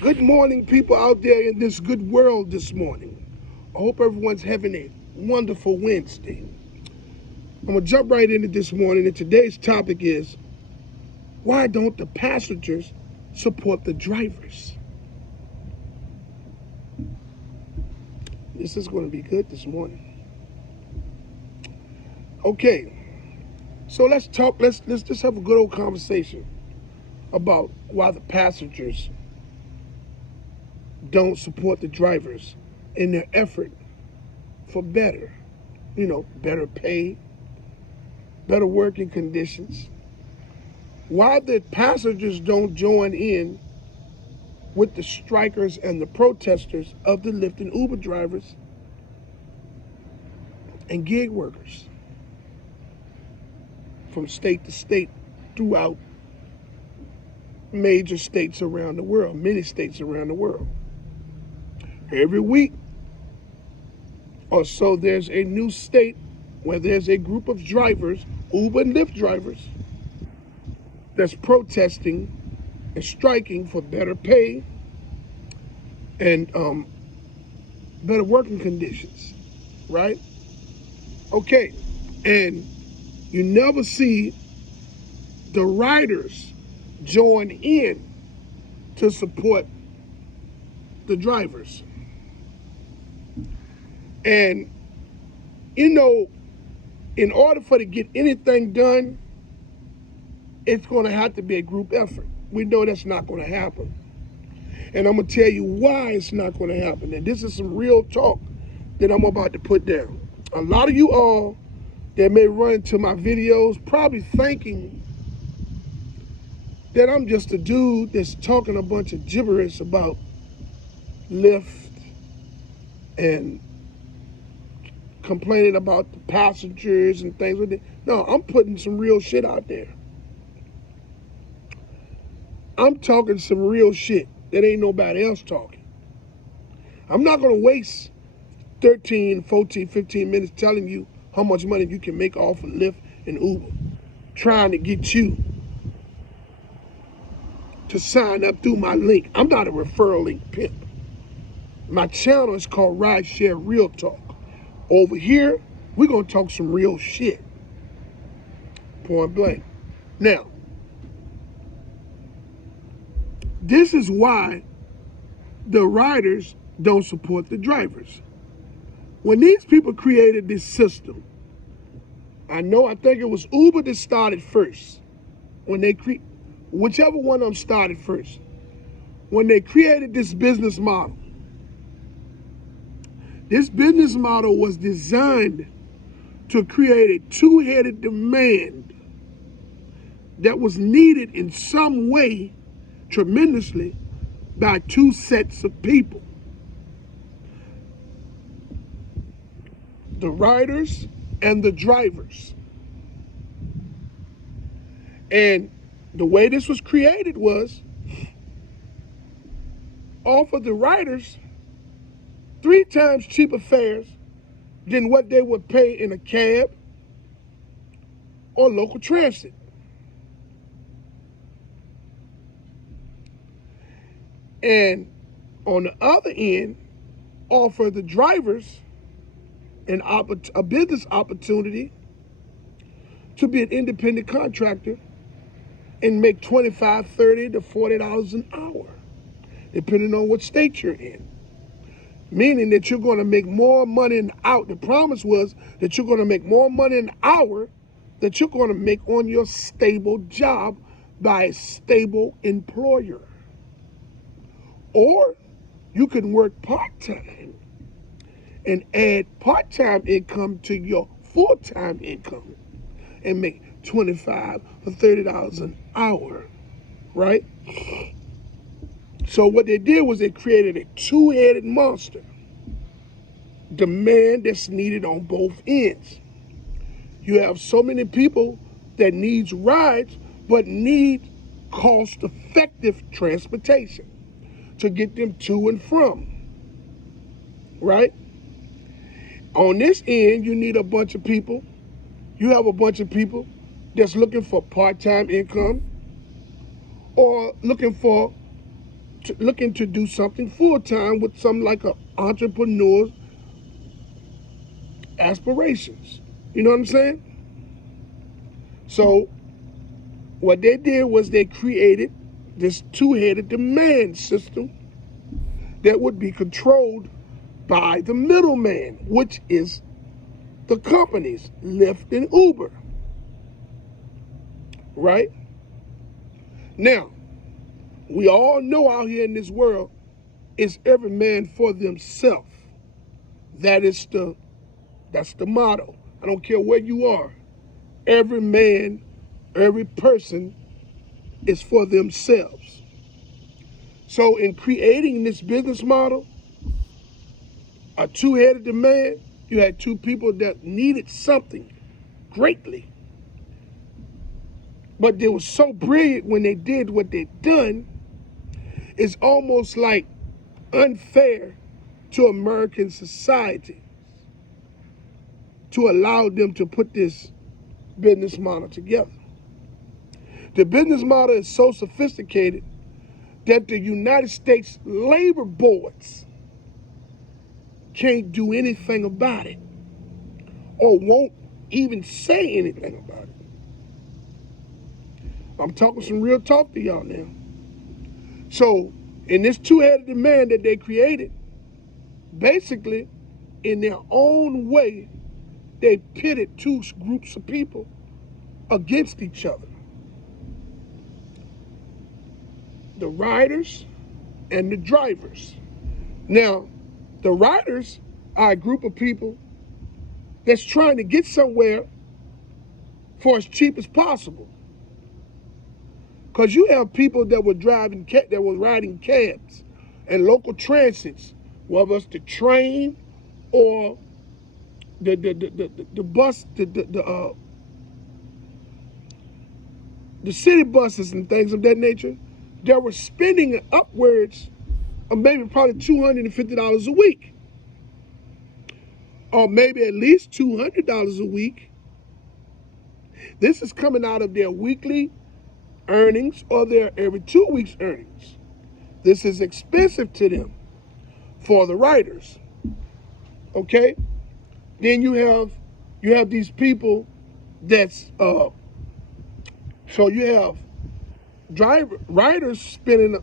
Good morning, people out there in this good world this morning. I hope everyone's having a wonderful Wednesday. I'm going to jump right into this morning, and today's topic is, why don't the passengers support the drivers? This is going to be good this morning. Okay, so let's just have a good old conversation about why the passengers don't support the drivers in their effort for better, better pay, better working conditions. Why the passengers don't join in with the strikers and the protesters of the Lyft and Uber drivers and gig workers from state to state throughout major states around the world, many states around the world. Every week or so, there's a new state where there's a group of drivers, Uber and Lyft drivers, that's protesting and striking for better pay and better working conditions, right? Okay, and you never see the riders join in to support the drivers. And, in order for to get anything done, it's going to have to be a group effort. We know that's not going to happen. And I'm going to tell you why it's not going to happen. And this is some real talk that I'm about to put down. A lot of you all that may run into my videos probably thinking that I'm just a dude that's talking a bunch of gibberish about Lyft and complaining about the passengers and things like that. No, I'm putting some real shit out there. I'm talking some real shit that ain't nobody else talking. I'm not going to waste 13, 14, 15 minutes telling you how much money you can make off of Lyft and Uber, trying to get you to sign up through my link. I'm not a referral link pimp. My channel is called Rideshare RealTalk. Over here, we're going to talk some real shit. Point blank. Now, this is why the riders don't support the drivers. When these people created this system, I think it was Uber that started first. Whichever one of them started first. When they created this business model was designed to create a two-headed demand that was needed in some way tremendously by two sets of people. The riders and the drivers. And the way this was created was offer the riders 3 times cheaper fares than what they would pay in a cab or local transit. And on the other end, offer the drivers a business opportunity to be an independent contractor and make $25, $30 to $40 an hour, depending on what state you're in. Meaning that you're going to make more money an hour. The promise was that you're going to make more money an hour that you're going to make on your stable job by a stable employer. Or you can work part-time and add part-time income to your full-time income and make $25 or $30 an hour, right? So what they did was they created a two-headed monster. Demand that's needed on both ends. You have so many people that needs rides, but need cost-effective transportation to get them to and from, right? On this end, you need a bunch of people. You have a bunch of people that's looking for part-time income or looking for looking to do something full-time with some like a entrepreneur's aspirations. You know what I'm saying? So what they did was they created this two-headed demand system that would be controlled by the middleman, which is the companies, Lyft and Uber. Right? Now, we all know out here in this world, it's every man for themselves. That's the motto. I don't care where you are. Every man, every person is for themselves. So in creating this business model, a two-headed demand, you had two people that needed something greatly. But they were so brilliant when they did what they done, it's almost like unfair to American society to allow them to put this business model together. The business model is so sophisticated that the United States labor boards can't do anything about it or won't even say anything about it. I'm talking some real talk to y'all now. So in this two-headed demand that they created, basically in their own way, they pitted two groups of people against each other. The riders and the drivers. Now, the riders are a group of people that's trying to get somewhere for as cheap as possible. Because you have people that were riding cabs and local transits, whether it's the train or the bus, the city buses and things of that nature, that were spending upwards of maybe probably $250 a week, or maybe at least $200 a week. This is coming out of their weekly earnings or their every 2 weeks earnings. This is expensive to them for the riders. Okay? Then you have these people that's so you have riders spending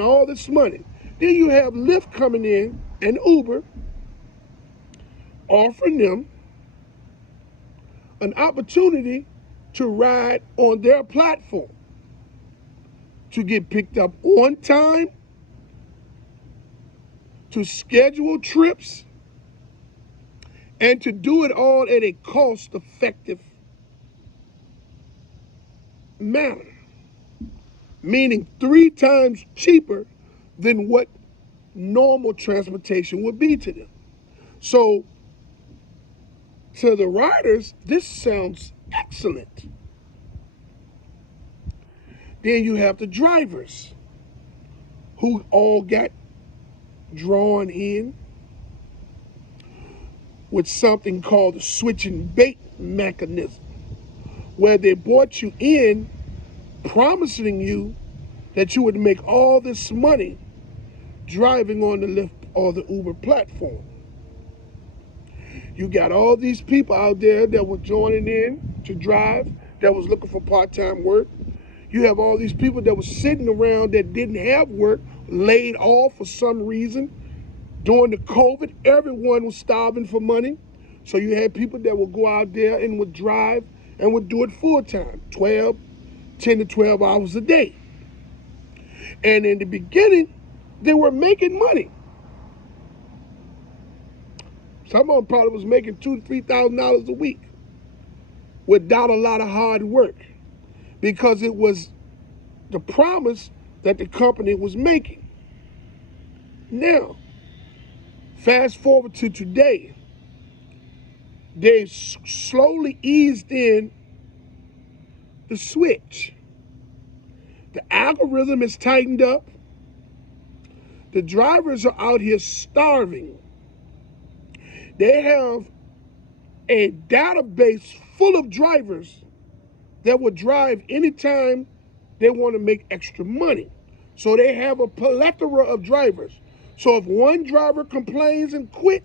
all this money. Then you have Lyft coming in and Uber offering them an opportunity to ride on their platform, to get picked up on time, to schedule trips, and to do it all at a cost-effective manner, meaning 3 times cheaper than what normal transportation would be to them. So to the riders, this sounds excellent. Then you have the drivers who all got drawn in with something called the switch and bait mechanism, where they brought you in promising you that you would make all this money driving on the Lyft or the Uber platform. You got all these people out there that were joining in to drive, that was looking for part-time work. You have all these people that were sitting around that didn't have work, laid off for some reason. During the COVID, everyone was starving for money. So you had people that would go out there and would drive and would do it full-time, 10 to 12 hours a day. And in the beginning, they were making money. Some of them probably was making $2,000 to $3,000 a week without a lot of hard work, because it was the promise that the company was making. Now, fast forward to today, they've slowly eased in the switch. The algorithm is tightened up. The drivers are out here starving. They have a database full of drivers that will drive anytime they want to make extra money. So they have a plethora of drivers. So if one driver complains and quit,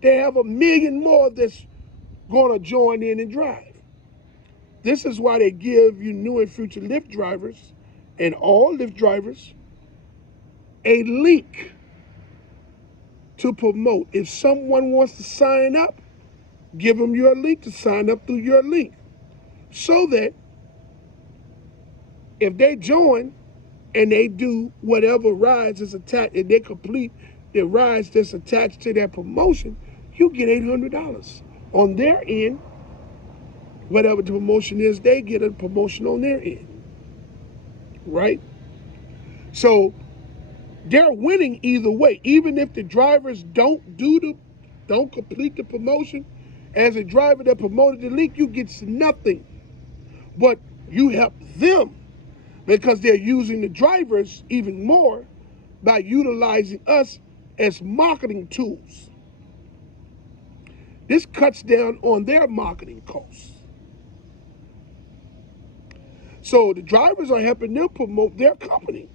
they have a million more that's going to join in and drive. This is why they give you new and future Lyft drivers and all Lyft drivers a link to promote. If someone wants to sign up, give them your link to sign up through your link. So that if they join and they do whatever rides is attached, and they complete the rides that's attached to that promotion, you get $800 on their end. Whatever the promotion is, they get a promotion on their end, right? So they're winning either way. Even if the drivers don't complete the promotion, as a driver that promoted the link, you get nothing. But you help them because they're using the drivers even more by utilizing us as marketing tools. This cuts down on their marketing costs. So the drivers are helping them promote their company.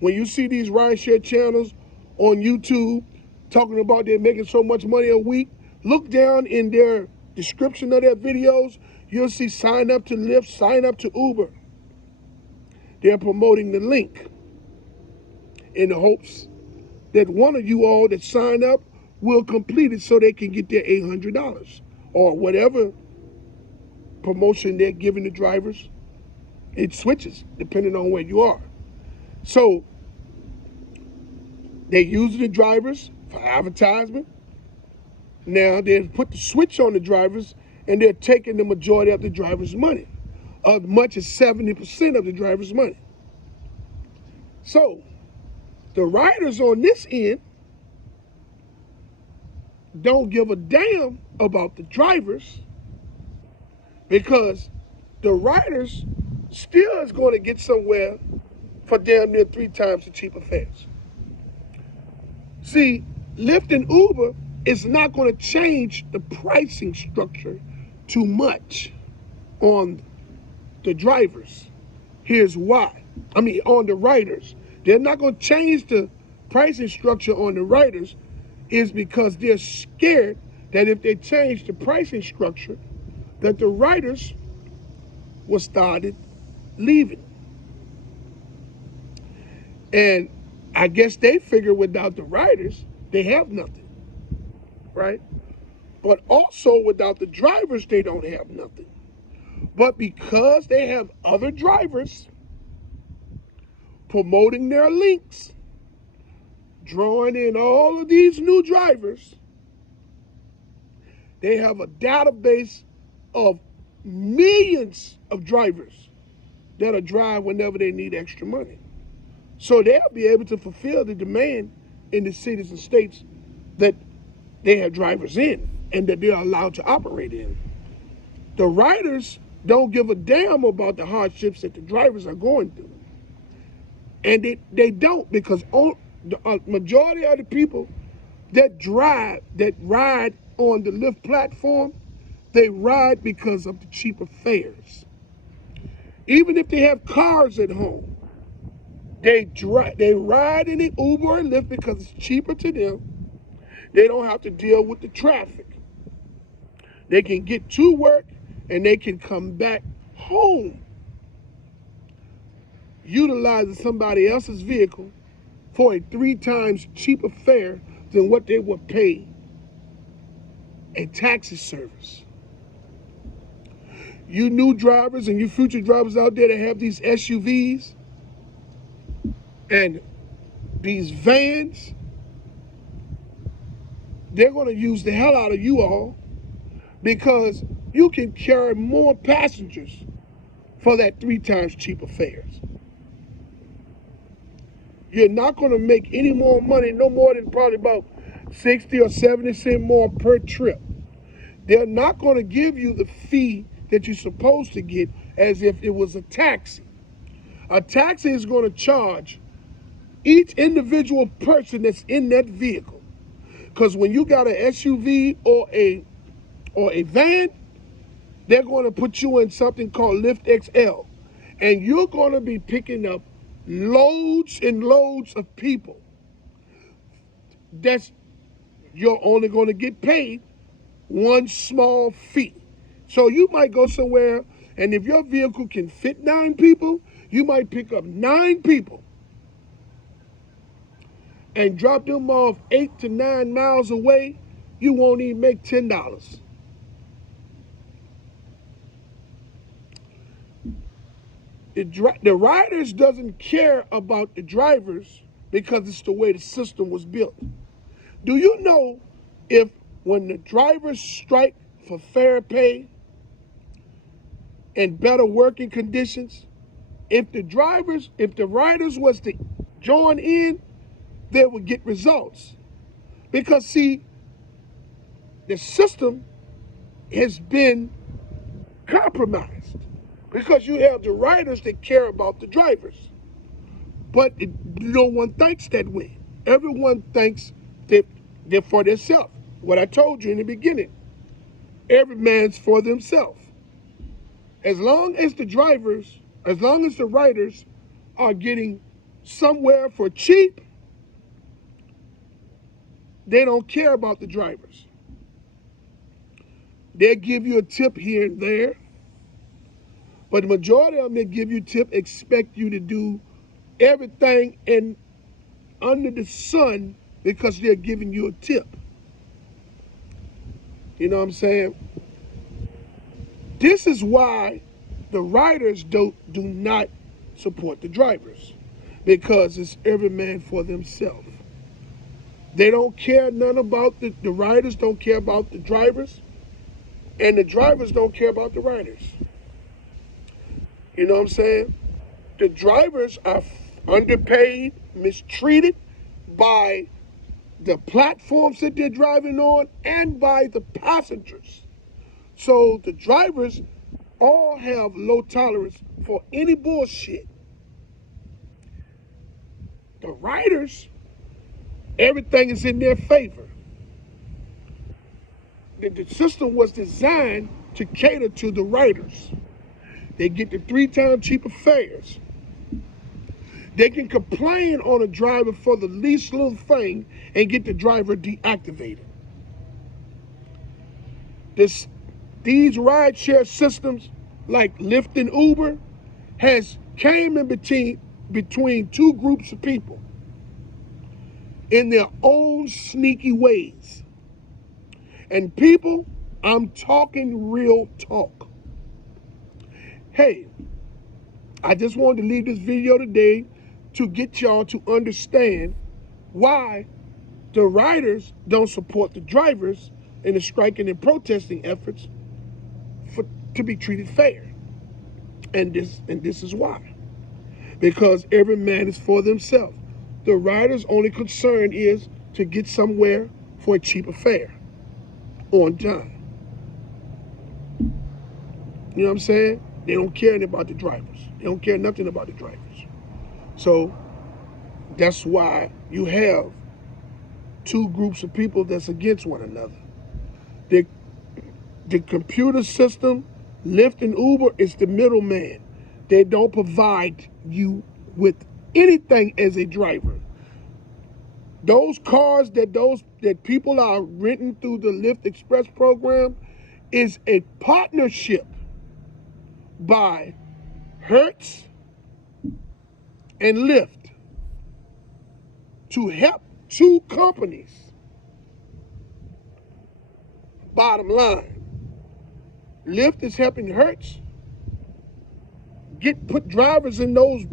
When you see these rideshare channels on YouTube talking about they're making so much money a week, look down in their description of their videos, you'll see sign up to Lyft, sign up to Uber. They're promoting the link in the hopes that one of you all that sign up will complete it so they can get their $800 or whatever promotion they're giving the drivers. It switches depending on where you are. So they're using the drivers for advertisement. Now they put the switch on the drivers and they're taking the majority of the drivers' money, as much as 70% of the drivers' money. So the riders on this end don't give a damn about the drivers because the riders still is going to get somewhere for damn near 3 times the cheaper fares. See, Lyft and Uber is not going to change the pricing structure too much on the drivers. Here's why. On the riders. They're not going to change the pricing structure on the riders is because they're scared that if they change the pricing structure, that the riders will start leaving. And I guess they figure without the riders, they have nothing, right? But also without the drivers, they don't have nothing. But because they have other drivers promoting their links, drawing in all of these new drivers, they have a database of millions of drivers that'll drive whenever they need extra money. So they'll be able to fulfill the demand in the cities and states that they have drivers in and that they're allowed to operate in. The riders don't give a damn about the hardships that the drivers are going through. And they don't, because the majority of the people that ride on the Lyft platform, they ride because of the cheaper fares. Even if they have cars at home, they ride in the Uber and Lyft because it's cheaper to them. They don't have to deal with the traffic. They can get to work and they can come back home utilizing somebody else's vehicle for a 3 times cheaper fare than what they would pay a taxi service. You new drivers and you future drivers out there that have these SUVs and these vans, they're going to use the hell out of you all because you can carry more passengers for that 3 times cheaper fares. You're not going to make any more money, no more than probably about 60 or 70 cents more per trip. They're not going to give you the fee that you're supposed to get as if it was a taxi. A taxi is going to charge each individual person that's in that vehicle. Because when you got an SUV or a van, they're going to put you in something called Lyft XL. And you're going to be picking up loads and loads of people, that's you're only going to get paid one small fee. So you might go somewhere, and if your vehicle can fit 9 people, you might pick up 9 people and drop them off 8 to 9 miles away. You won't even make $10. The riders doesn't care about the drivers because it's the way the system was built. Do you know if when the drivers strike for fair pay and better working conditions, if the riders was to join in, they would get results. Because see, the system has been compromised because you have the riders that care about the drivers. But no one thinks that way. Everyone thinks that they're for themselves. What I told you in the beginning, every man's for themselves. As long as the riders are getting somewhere for cheap, they don't care about the drivers. They'll give you a tip here and there, but the majority of them that give you tip expect you to do everything under the sun because they're giving you a tip. You know what I'm saying? This is why the riders do not support the drivers, because it's every man for themselves. They don't care none about the riders don't care about the drivers, and the drivers don't care about the riders. You know what I'm saying? The drivers are underpaid, mistreated by the platforms that they're driving on and by the passengers. So the drivers all have low tolerance for any bullshit. The riders, everything is in their favor. The system was designed to cater to the riders. They get the 3 times cheaper fares. They can complain on a driver for the least little thing and get the driver deactivated. These rideshare systems like Lyft and Uber has came in between 2 groups of people in their own sneaky ways. And people, I'm talking real talk. Hey, I just wanted to leave this video today to get y'all to understand why the riders don't support the drivers in the striking and protesting efforts to be treated fair. And this is why. Because every man is for themselves. The rider's only concern is to get somewhere for a cheaper fare on time. You know what I'm saying? They don't care anything about the drivers. They don't care nothing about the drivers. So that's why you have 2 groups of people that's against one another. The computer system, Lyft and Uber, is the middleman. They don't provide you with anything as a driver. Those cars that people are renting through the Lyft Express program is a partnership by Hertz and Lyft to help 2 companies. Bottom line, Lyft is helping Hertz put drivers in those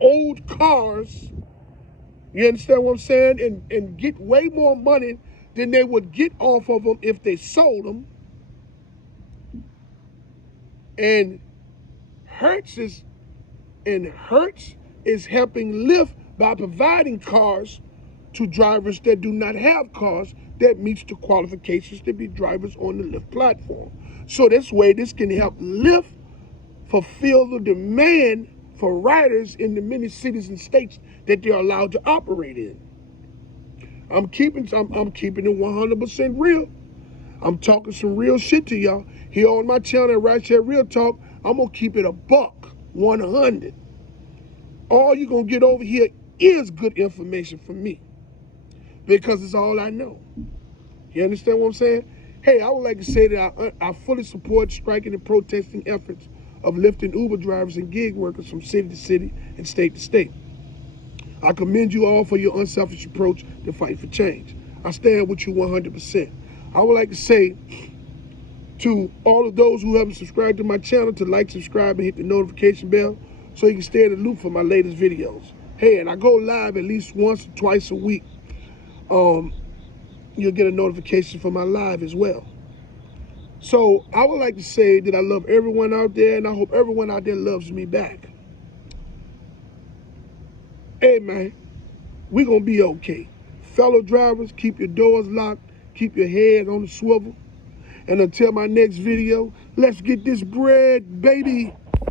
old cars, you understand what I'm saying, and get way more money than they would get off of them if they sold them. And Hertz is helping Lyft by providing cars to drivers that do not have cars that meets the qualifications to be drivers on the Lyft platform. So this way, this can help Lyft fulfill the demand for riders in the many cities and states that they're allowed to operate in. I'm keeping it 100% real. I'm talking some real shit to y'all. Here on my channel at Rideshare Real Talk, I'm gonna keep it a buck, 100. All you're going to get over here is good information from me because it's all I know. You understand what I'm saying? Hey, I would like to say that I fully support striking and protesting efforts of Lyft and Uber drivers and gig workers from city to city and state to state. I commend you all for your unselfish approach to fight for change. I stand with you 100%. I would like to say to all of those who haven't subscribed to my channel to like, subscribe, and hit the notification bell so you can stay in the loop for my latest videos. Hey, and I go live at least once or twice a week. You'll get a notification for my live as well. So I would like to say that I love everyone out there, and I hope everyone out there loves me back. Hey, man, we're going to be okay. Fellow drivers, keep your doors locked, keep your head on the swivel. And until my next video, let's get this bread, baby.